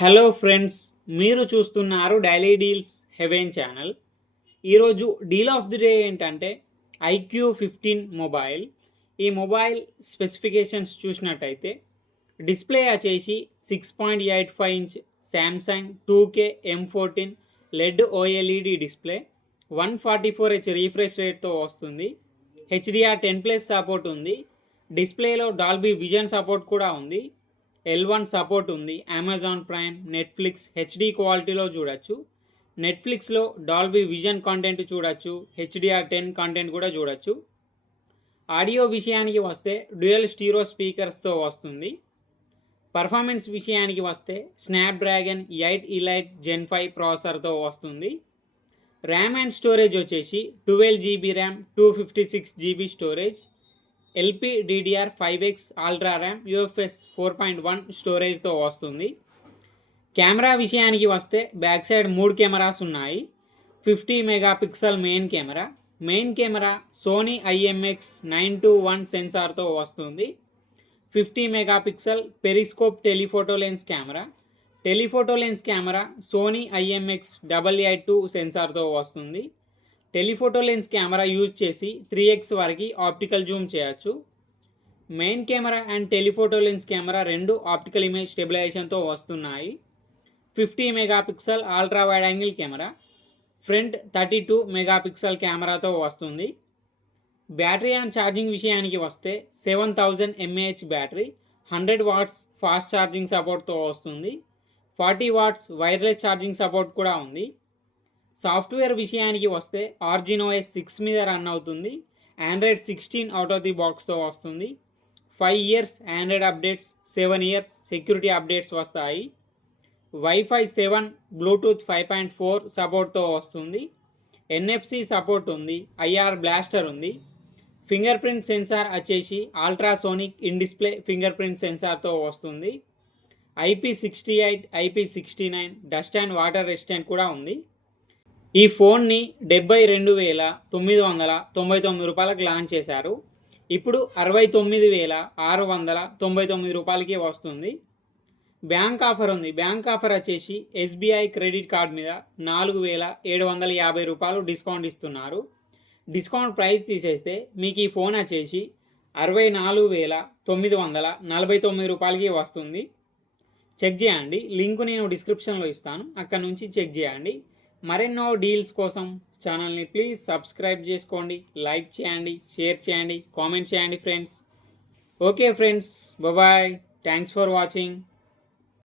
Hello friends, మీరు చూస్తున్నారు daily deals haven channel. ఈరోజు డీల్ ఆఫ్ ది డే ఏంటంటే IQ15 మొబైల్. ఈ మొబైల్ స్పెసిఫికేషన్స్ చూసినట్టయితే డిస్ప్లే వచ్చేసి 6.85 inch Samsung 2K M14 LED OLED display, 144Hz refresh రేట్తో వస్తుంది. HDR10+ సపోర్ట్ ఉంది. డిస్ప్లేలో డాల్బీ విజన్ సపోర్ట్ కూడా ఉంది. L1 సపోర్ట్ ఉంది. అమెజాన్ ప్రైమ్, నెట్ఫ్లిక్స్ హెచ్డి క్వాలిటీలో చూడొచ్చు. నెట్ఫ్లిక్స్లో డాల్బీ విజన్ కంటెంట్ చూడొచ్చు. HDR10 కంటెంట్ కూడా చూడొచ్చు. ఆడియో విషయానికి వస్తే డ్యూయల్ స్టీరియో స్పీకర్స్తో వస్తుంది. పర్ఫార్మెన్స్ విషయానికి వస్తే స్నాప్డ్రాగన్ 8 ఎలైట్ Gen 5 ప్రాసెసర్తో వస్తుంది. ర్యామ్ అండ్ స్టోరేజ్ వచ్చేసి 12GB RAM, 256GB storage, LPDDR5X ultra RAM, UFS 4.1 స్టోరేజ్తో వస్తుంది. కెమెరా విషయానికి వస్తే బ్యాక్ సైడ్ 3 కెమెరాస్ ఉన్నాయి. 50 megapixel main camera Sony IMX921 సెన్సార్తో వస్తుంది. 50 megapixel periscope telephoto lens camera Sony IMX882 సెన్సార్తో వస్తుంది. టెలిఫోటో లెన్స్ కెమెరా యూజ్ చేసి 3x వరకు ఆప్టికల్ జూమ్ చేయొచ్చు. Main camera and telephoto lens camera రెండు ఆప్టికల్ ఇమేజ్ స్టెబిలైజేషన్తో వస్తున్నాయి. 50 megapixel ultra wide angle camera, front 32 megapixel కెమెరాతో వస్తుంది. బ్యాటరీ అండ్ ఛార్జింగ్ విషయానికి వస్తే 7000 mAh battery, 100 watts fast charging సపోర్ట్తో వస్తుంది. 40 వాట్స్ వైర్లెస్ ఛార్జింగ్ సపోర్ట్ కూడా ఉంది. సాఫ్ట్వేర్ విషయానికి వస్తే ArduinoS 6 మీద రన్ అవుతుంది. Android 16 అవుట్ ఆఫ్ ది బాక్స్తో వస్తుంది. 5 years Android updates, 7 years security updates వస్తాయి. Wi-Fi 7, బ్లూటూత్ 5.4 సపోర్ట్తో వస్తుంది. NFC సపోర్ట్ ఉంది. IR బ్లాస్టర్ ఉంది. ఫింగర్ ప్రింట్ సెన్సార్ వచ్చేసి ultrasonic in display finger print సెన్సార్తో వస్తుంది. IP68, IP69 dust and water resistant కూడా ఉంది. ఈ ఫోన్ని 72,999 రూపాయలకు లాంచ్ చేశారు. ఇప్పుడు 69,699 రూపాయలకి వస్తుంది. బ్యాంక్ ఆఫర్ ఉంది. బ్యాంక్ ఆఫర్ వచ్చేసి SBI క్రెడిట్ కార్డ్ మీద 4,750 రూపాయలు డిస్కౌంట్ ఇస్తున్నారు. డిస్కౌంట్ ప్రైస్ తీసేస్తే మీకు ఈ ఫోన్ వచ్చేసి 64,949 రూపాయలకి వస్తుంది. చెక్ చేయండి. లింక్ నేను డిస్క్రిప్షన్లో ఇస్తాను, అక్కడ నుంచి చెక్ చేయండి. మరెన్నో డీల్స్ కోసం ఛానల్ని ప్లీజ్ సబ్స్క్రైబ్ చేసుకోండి, లైక్ చేయండి, షేర్ చేయండి, కామెంట్ చేయండి friends. Okay friends, bye. Thanks for watching.